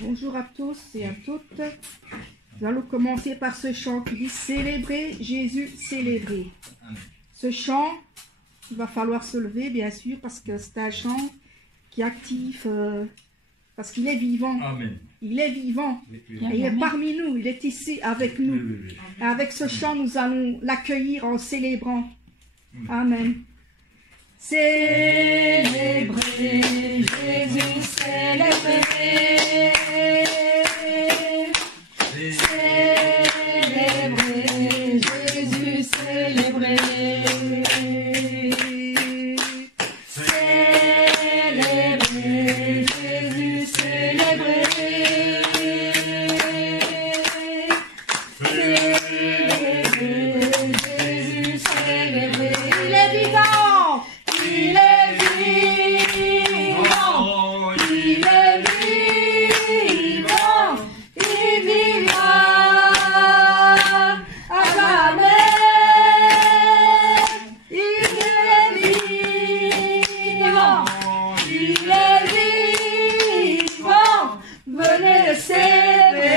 Bonjour à tous et à toutes. Nous allons commencer par ce chant qui dit « Célébrer Jésus, célébrer ». Ce chant, il va falloir se lever, bien sûr, parce que c'est un chant qui est actif, parce qu'il est vivant. Amen. Il est vivant. Et il est parmi nous, il est ici avec nous. Et avec ce chant, nous allons l'accueillir en célébrant. Amen. Célébrer Jésus, célébrer. Célébrer Jésus, célébrer. Célébrer Jésus, célébrer. Célébrer Jésus, célébrer. Il est vivant. Il est vivant. Il est vivant. Il vivra à jamais. Il est vivant. Il est vivant. Venez le célébrer.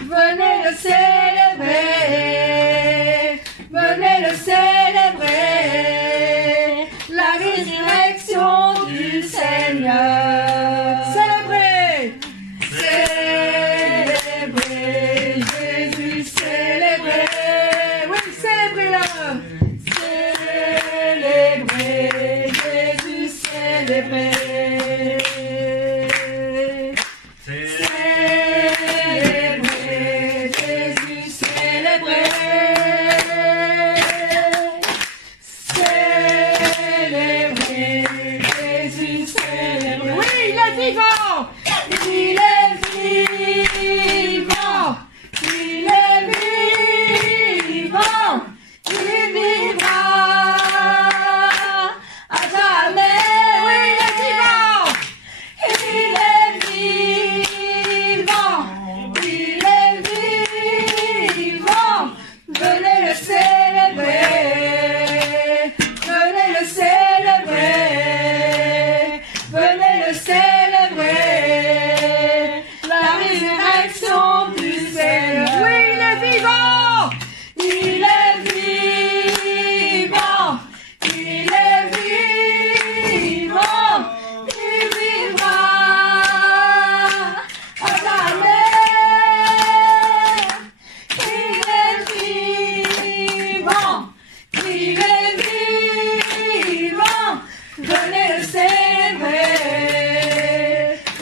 Venez le célébrer. Venez le célébrer. La résurrection du Seigneur. Célébrez. Célébrez Jésus, célébrez. Oui, célébrez-le. Célébrez Jésus, célébrez. Célébrez Jésus, célébrez. Célébrez Jésus, célébrez. Oui, il est vivant. Il est vivant. Il est vivant. Il vivra à jamais. Oui, il est vivant. Il est vivant. Il est vivant. Venez le célébrer. Venez le célébrer. Venez le célébrer. La résurrection du Seigneur. Oui, il est vivant. Il est vivant. Il est vivant. Il vivra à jamais. Il est vivant. Il est vivant. Venez le célébrer.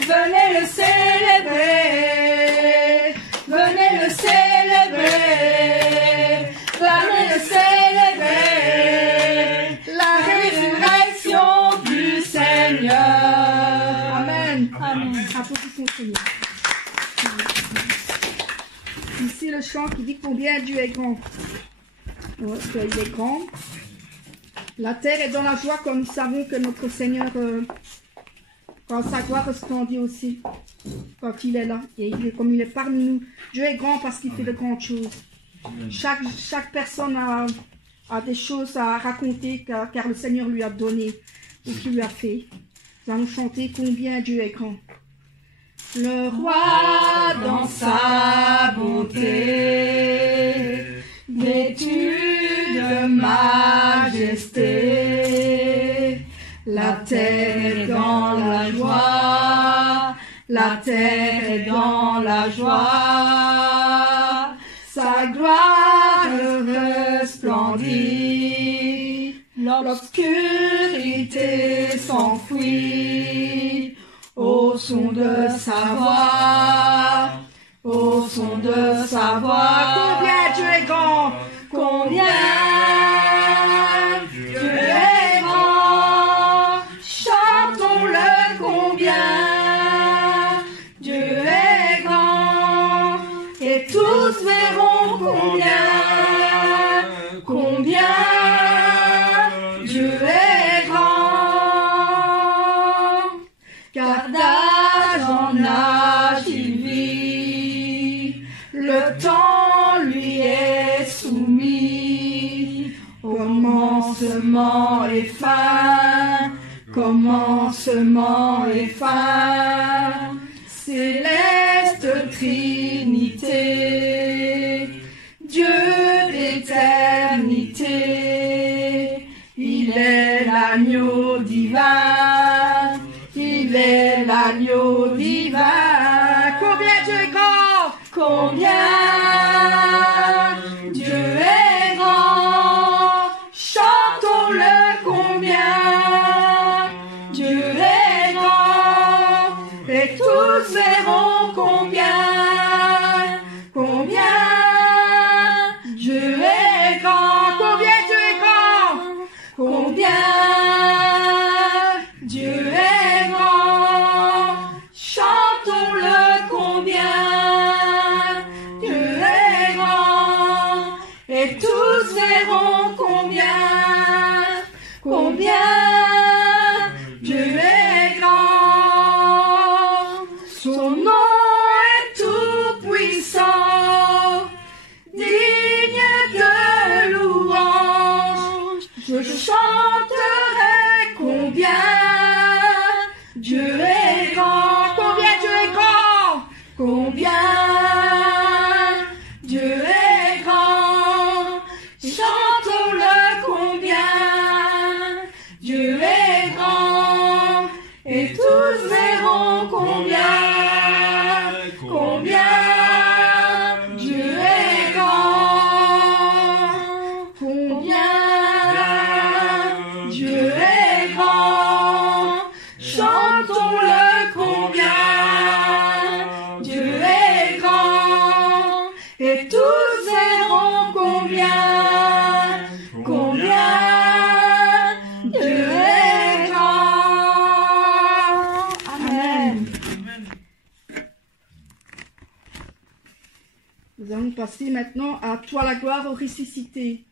Venez le célébrer. Venez le célébrer. Venez le célébrer. La résurrection du Seigneur. Amen. Amen. Applaudissons le Seigneur. Ici le chant qui dit combien Dieu est grand. Ouais, il est grand. La terre est dans la joie comme nous savons que notre Seigneur, quand sa gloire resplendit aussi, quand il est là, et comme il est parmi nous. Dieu est grand parce qu'il fait de grandes choses. Chaque personne a des choses à raconter car le Seigneur lui a donné ou qu'il lui a fait. Nous allons chanter combien Dieu est grand. Le roi dans sa bonté, vêtu de majesté, la terre est dans la joie, la terre est dans la joie, sa gloire resplendit, l'obscurité s'enfuit, au son de sa voix, au son de sa voix. Combien Dieu est grand, combien Dieu est grand, chantons-le combien Dieu est grand, et tous verront combien Dieu est grand, car d'âge en âge il vit, le temps lui est soumis, commencement et fin, comme commencement et fin, céleste Trinité, Dieu d'éternité, il est l'agneau divin, il est l'agneau divin. Combien Dieu est grand, combien Dieu est grand, chantons-le combien Dieu est grand, et tous verront combien, combien Dieu est grand, combien Dieu est grand, combien Dieu est grand, chantons-le combien Dieu est grand, et tous verront combien, combien Dieu est grand. Son nom est tout puissant, digne de louange. Je chanterai combien Dieu est grand, combien Dieu est grand, combien Dieu est grand. Chantons-le combien Dieu est grand, et tous verront combien, combien Dieu est grand, combien Dieu est grand. Chantons-le combien Dieu est grand, et tous verront combien, combien Dieu est grand. Amen. Nous allons passer maintenant à toi la gloire au ressuscité,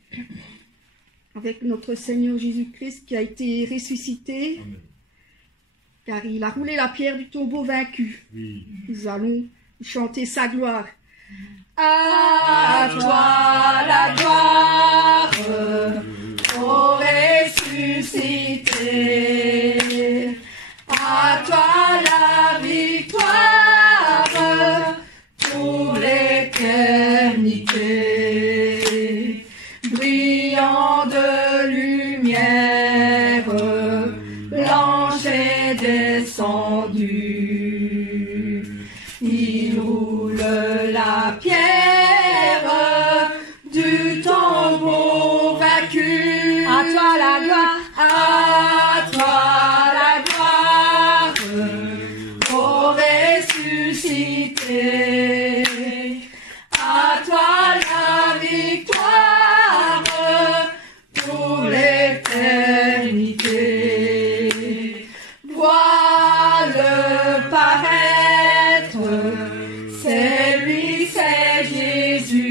avec notre Seigneur Jésus-Christ qui a été ressuscité, car il a roulé la pierre du tombeau vaincu. Nous allons chanter sa gloire. À toi la gloire au ressuscité, à toi la victoire pour l'éternité, brillant de lumière, l'ange est descendu, il roule la pierre du tombeau vaincu. À toi la gloire, à toi la gloire au ressuscité, à toi la victoire pour l'éternité. Vois-le paraître, c'est lui, c'est Jésus,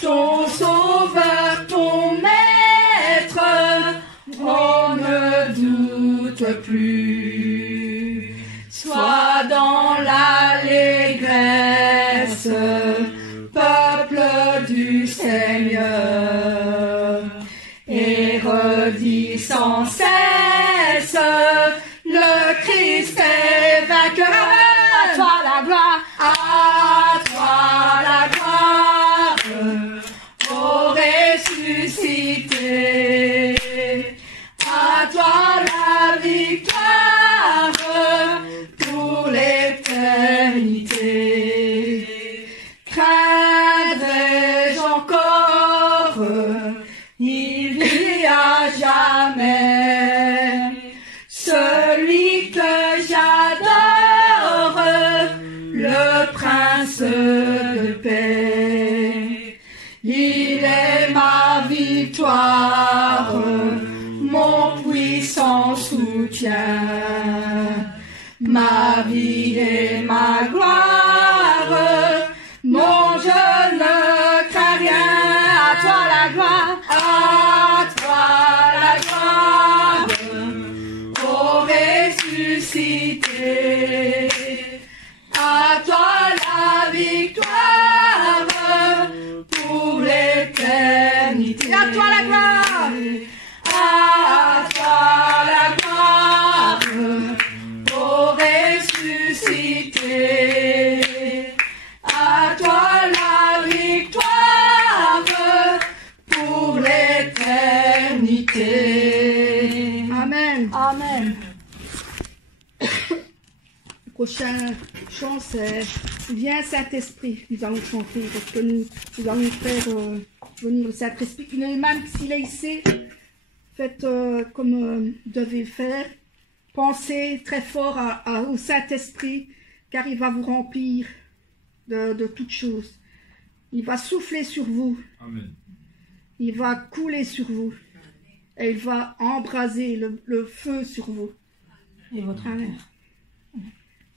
ton sauveur, ton maître, on ne doute plus. Sois dans l'allégresse, peuple du Seigneur, et redis sans cesse, le Christ est vainqueur. À toi la gloire, à toi la gloire, au ressuscité, à toi la victoire pour l'éternité. Craindrai-je encore, il n'y a jamais celui que j'adore, le prince de paix. Il est ma victoire, mon puissant soutien, ma vie et ma gloire. Non, je ne crains rien. À toi la gloire, à toi la gloire, au ressuscité, à toi la victoire pour l'éternité. À toi la gloire, à toi la Amen. Le prochain chant, c'est Viens Saint-Esprit. Nous allons chanter parce que nous allons faire venir le Saint-Esprit. Même s'il est ici, faites comme vous devez faire. Pensez très fort au Saint-Esprit, car il va vous remplir de toutes choses. Il va souffler sur vous. Amen. Il va couler sur vous. Et il va embraser le feu sur vous. Et votre Amen.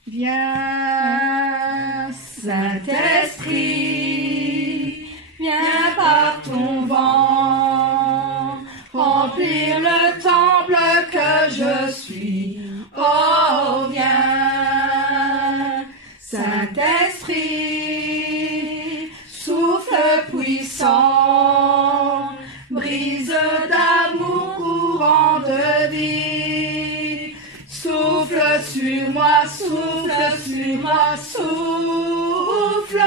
Viens, Saint-Esprit, viens par ton vent, remplir le temple que je suis. Oh, viens, Saint-Esprit, souffle puissant, brise d'amour, courant de vie. Souffle sur moi, souffle sur moi, souffle.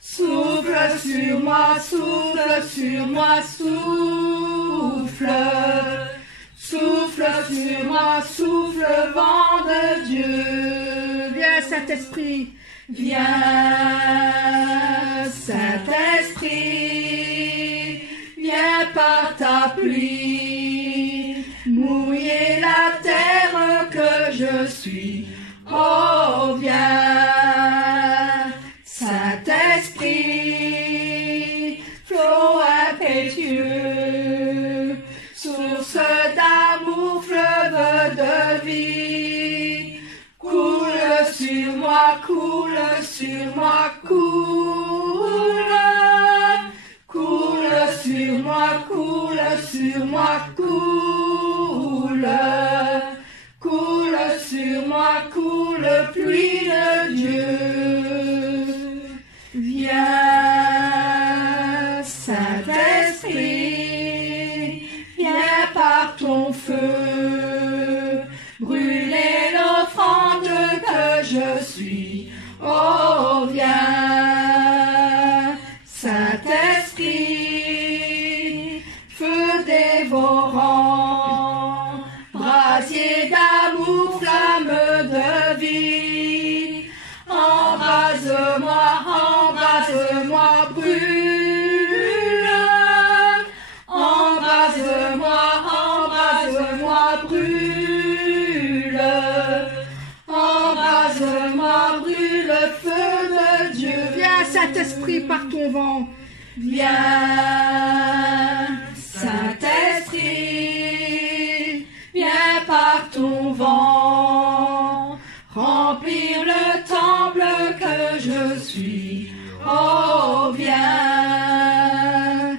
Souffle sur moi, souffle sur moi, souffle. Souffle sur moi, souffle, vent de Dieu. viens Saint-Esprit, Viens, Saint-Esprit, viens par ta pluie, mouiller la terre que je suis. Oh, viens, Saint-Esprit, flot impétueux, source d'amour, fleuve de vie. Coule sur moi, coule sur moi, coule. Coule sur moi, coule sur moi, coule. Coule sur moi, coule, pluie de Dieu. Viens, Saint-Esprit, viens par ton feu, brûler l'offrande que je suis. Oh, viens, Saint-Esprit, feu dévorant, brasier d'amour, flamme de vie. Embrase-moi, embrase-moi, brûle. Embrase-moi, embrase-moi, brûle. Embrase-moi, brûle, feu de Dieu. viens Saint-Esprit par ton vent. Viens, Saint-Esprit, viens par ton vent, remplir le temple que je suis. Oh, viens,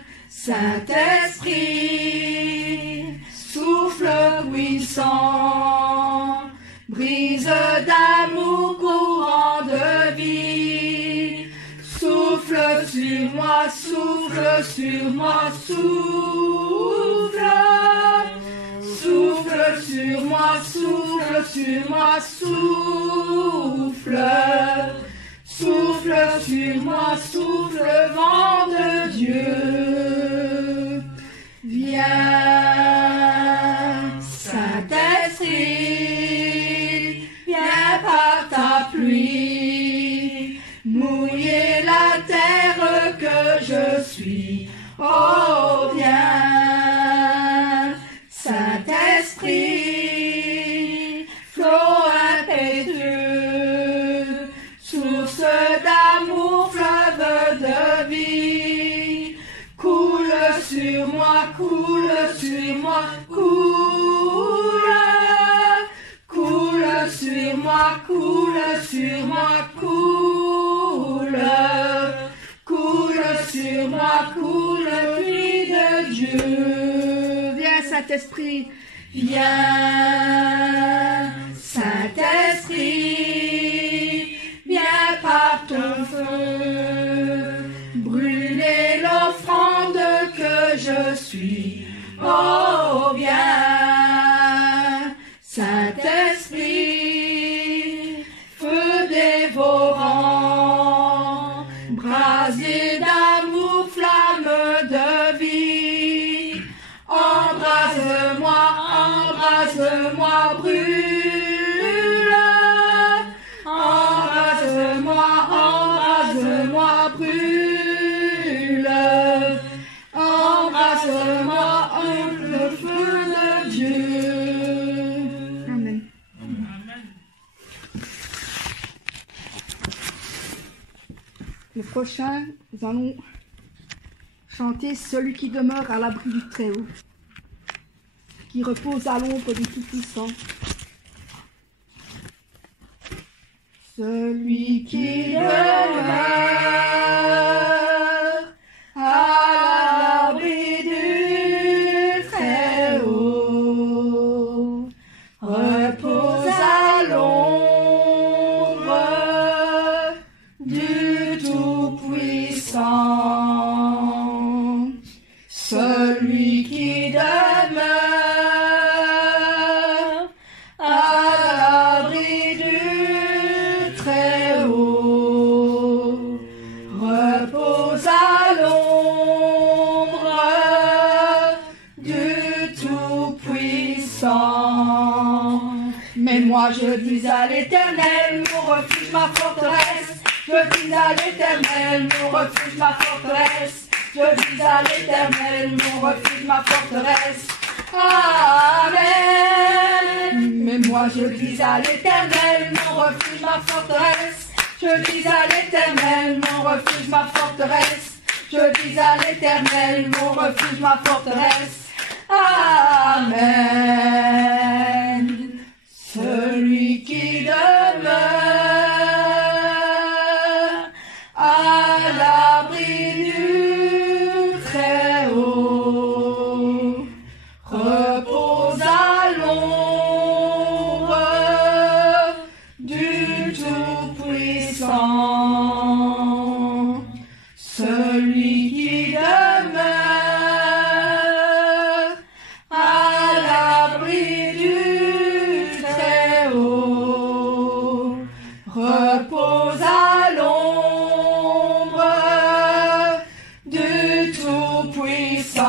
Saint-Esprit, souffle puissant, brise d'amour, courant de vie. Souffle sur moi, souffle sur moi, souffle. Souffle sur moi, souffle sur moi, souffle. Souffle sur moi, souffle, vent de Dieu. Viens, Saint-Esprit, viens par ta pluie, mouiller la terre que je suis. Oh, viens, Saint-Esprit, flot impétueux, source d'amour, fleuve de vie. Coule sur moi, coule sur moi, coule. Coule sur moi, coule sur moi, coule. Coule sur moi, coule, pluie de Dieu. Viens Saint-Esprit, Viens, Saint-Esprit, viens par ton feu, brûler l'offrande que je suis. Oh, viens, Saint-Esprit, feu dévorant, brasier d'amour, flamme de vie. Embrase-moi, embrase-moi. embrase-moi, brûle. Embrase-moi, embrase-moi, brûle. Embrase-moi, avec le feu de Dieu. Amen. Le prochain, nous allons chanter celui qui demeure à l'abri du Très-Haut, qui repose à l'ombre du Tout-Puissant. Celui qui demeure à l'abri du Très-Haut repose à l'ombre du Tout-Puissant. Celui qui demeure à l'abri du Très-Haut repose à l'ombre du Tout-Puissant. Mais moi je dis à l'Éternel, mon refuge, ma forteresse. Je dis à l'Éternel, mon refuge, ma forteresse. Je dis à l'Éternel, mon refuge, ma forteresse. Amen. Mais moi je dis à l'Éternel, mon refuge, ma forteresse. Je dis à l'Éternel, mon refuge, ma forteresse. Je dis à l'Éternel, mon refuge, ma forteresse. Amen. Celui qui demeure à l'abri du Très-Haut repose à l'ombre du Tout-Puissant. Celui qui demeure à l'abri du Très-Haut repose à l'ombre du Tout-Puissant.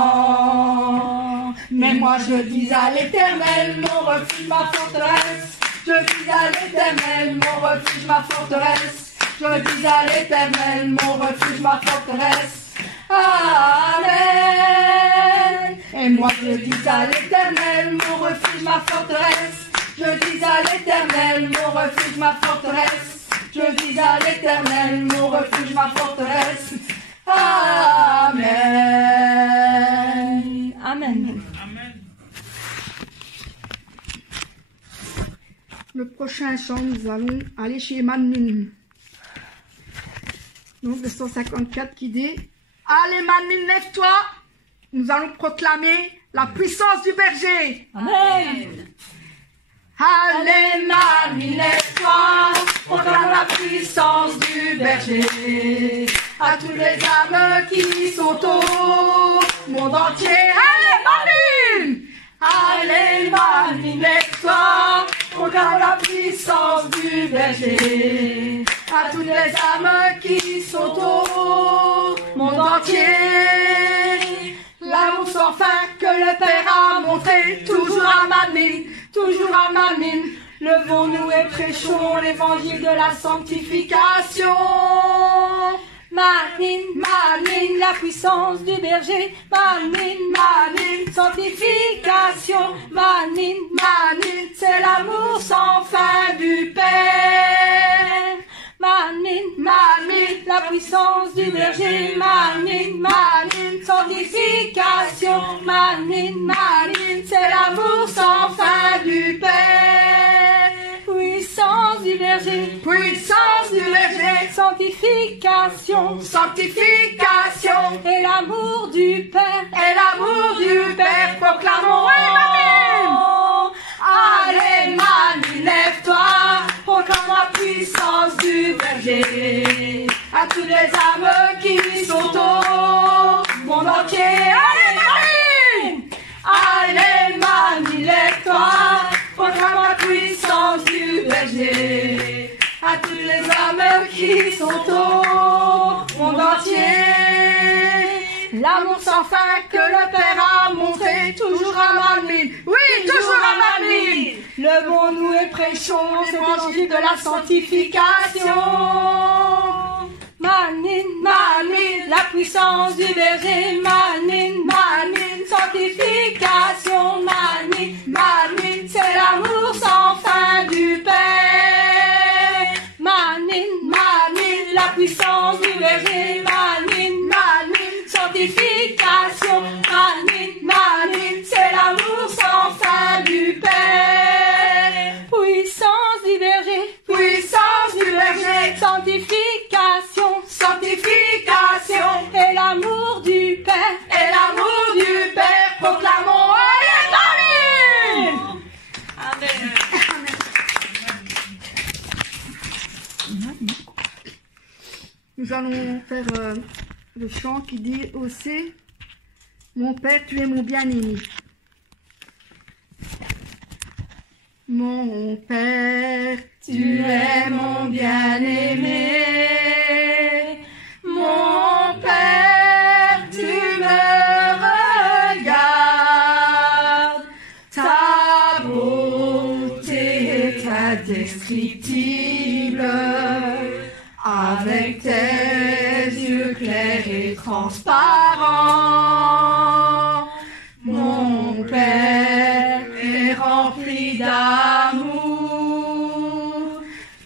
Mais moi je dis à l'Éternel, mon refuge, ma forteresse. Je dis à l'Éternel, mon refuge, ma forteresse. Je dis à l'Éternel, mon refuge, ma forteresse. Amen. Et moi je dis à l'Éternel, mon refuge, ma forteresse. Je dis à l'Éternel, mon refuge, ma forteresse. Je dis à l'Éternel, mon refuge, ma forteresse. Amen. Amen. Le prochain chant, nous allons aller chez Manin. Donc le 154 qui dit « Allez Manin, lève-toi !» Nous allons proclamer la puissance du berger. Amen. Allez Manin, lève-toi, proclame la puissance du berger à toutes les âmes qui sont au monde entier. Allez Manin! Allez Manin, lève-toi, proclame la puissance du berger à toutes les âmes qui sont au monde entier. L'amour sans fin que le Père a montré, toujours à Manin, toujours à Manin. Levons-nous et prêchons l'évangile de la sanctification. Manin, Manin, la puissance du berger. Manin, Manin, sanctification. Manin, Manin, c'est l'amour sans fin du Père. Manin, Manin, la puissance du berger. Manin, Manin, sanctification. Manin, Manin, c'est l'amour sans fin du Père. Puissance du berger, puissance du berger, sanctification, sanctification, et l'amour du Père, proclamons, Amen. Allez Manin, lève-toi, proclame la puissance du berger à toutes les âmes qui sont au monde entier. Allez Manin, allez Manin, lève-toi, proclame la puissance du berger à toutes les âmes qui sont au monde entier. L'amour sans fin que le Père a montrer toujours à Manille. Oui, toujours à Manille. Levons-nous et prêchons l'évangile de la sanctification. Manine, Manine, la puissance du berger. Manine, Manine, sanctification. Manine, Manine, c'est l'amour sans fin du Père. Manine, Manine, la puissance du berger. Manine, Manine, sanctification. Manine, Manine, c'est l'amour sans fin du Père. Puissance du berger, puissance du berger, sanctification, sanctification, et l'amour du Père, et l'amour du Père, proclamons Alléluia. Amen. Nous allons faire le chant qui dit aussi « Mon Père, tu es mon bien-aimé ». Mon Père, Tu es mon bien-aimé, mon Père, tu me regardes, ta beauté est indescriptible, avec tes yeux clairs et transparents. Mon Père est rempli d'amour,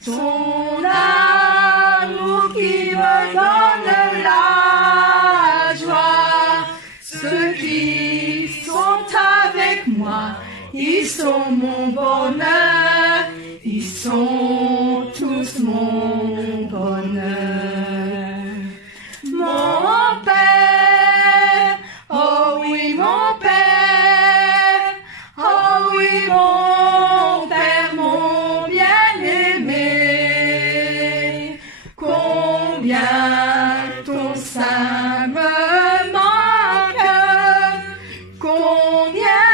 ton amour qui me donne la joie. Ceux qui sont avec moi, ils sont mon bonheur, ils sont tous mon bonheur. Mon Père, oh oui mon Père, oh oui mon Père, mon bien-aimé, combien ton sein me manque, combien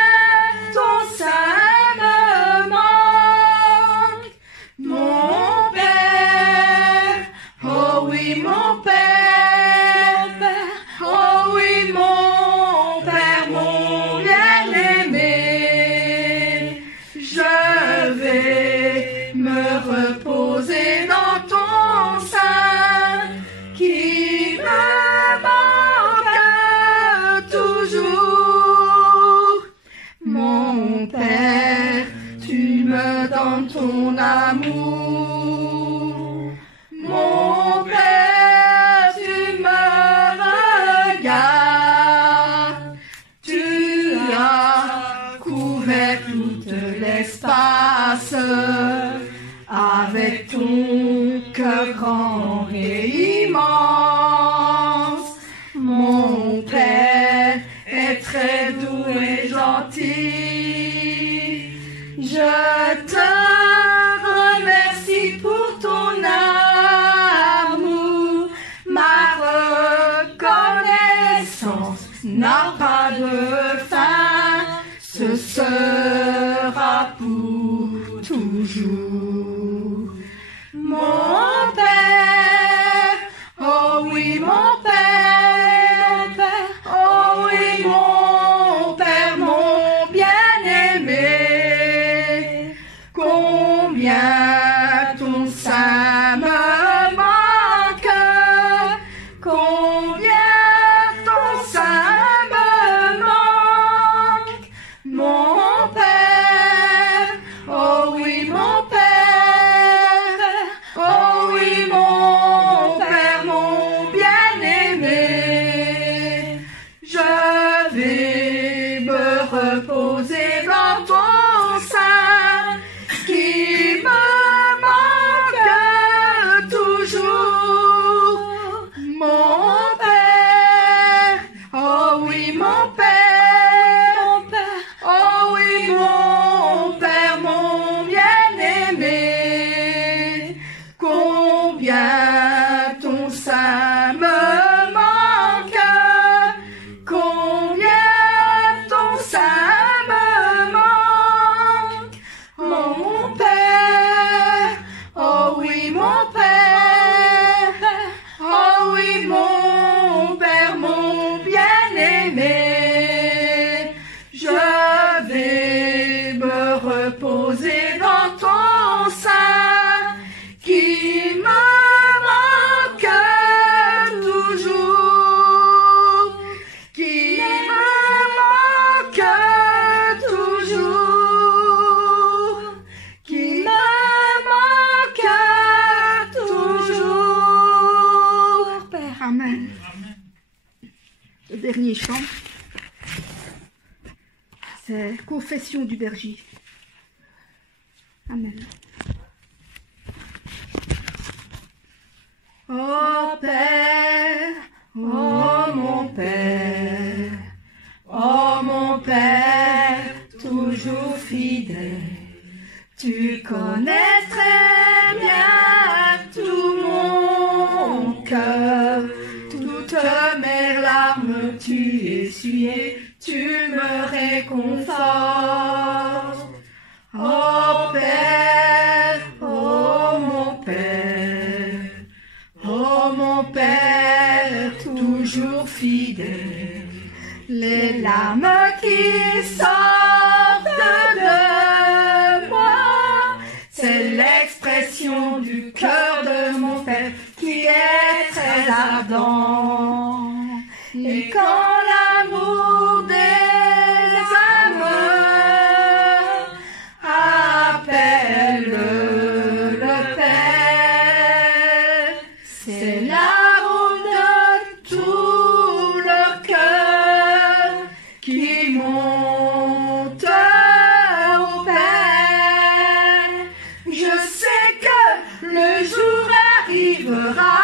ton sein me manque, mon Père, oh oui mon Père, oh oui mon Père, mon bien-aimé, je vais me reposer dans ton sein qui me manque toujours. Mon Père, tu me donnes ton amour. Mon Père, tu me regardes. Tu as couvert tout l'espace avec ton cœur grand et immense. Mon Père est très doux et gentil. Je te remercie pour ton amour. Ma reconnaissance n'a pas de fin. Ce sera pour toujours. Mon Père, oh oui mon Père, oh oui mon Père, mon bien-aimé, combien ton sein me manque, combien ton sein me manque, mon Père, oh oui mon Père, oh oui mon Père, mon bien-aimé, je vais me reposer dans ton sein qui me dernier chant. C'est Confession du berger. Amen. Ô Père, ô mon Père, ô mon Père, toujours fidèle, tu connais très bien tout mon cœur, toutes mes larmes tu essuyais, tu me réconfortes. Ô Père, ô mon Père, ô mon Père, toujours fidèle, les larmes qui sortent de moi, c'est l'expression du cœur de mon Père qui est très ardent. Et quand l'amour des âmes appelle le Père, c'est l'arôme de tout le cœur qui monte au Père. Je sais que le jour arrivera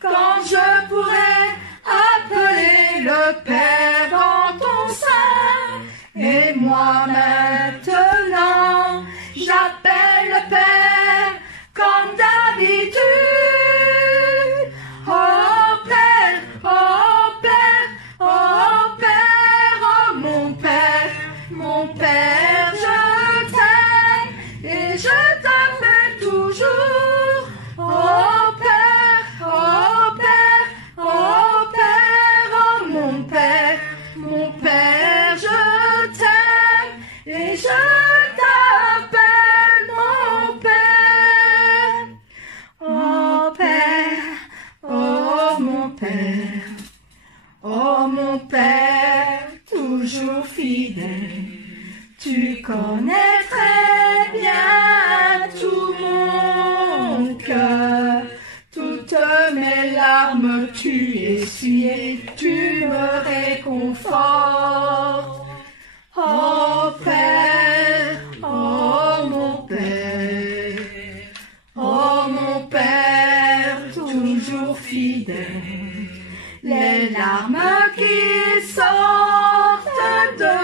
quand je pourrai appeler le Père dans ton sein. Et moi maintenant, j'appelle le Père comme d'habitude. Oh Père, oh Père, oh Père, oh mon Père, je t'aime et je t'appelle toujours. Oh Père, oh Père, oh Père, oh mon Père, je t'aime et je t'appelle mon Père. Oh Père, oh mon Père, oh mon Père, toujours fidèle, tu connais très bien tout mon cœur, toutes mes larmes tu essuyais, tu me réconfortes. Oh Père, oh mon Père, oh mon Père, toujours fidèle, les larmes qui sortent de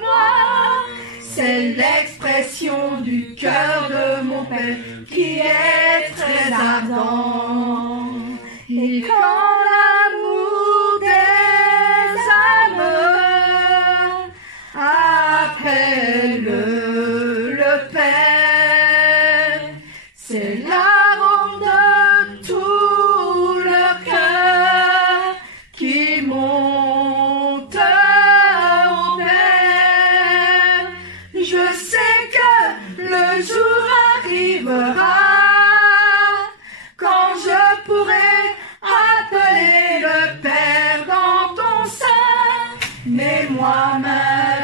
moi, c'est l'expression du cœur de mon Père qui est très ardent. Et quand l'amour des âmes appelle le Père, c'est l'arôme de tout le cœur qui monte au Père. Je sais que le jour arrivera quand je pourrai appeler le Père dans ton sein, mais moi-même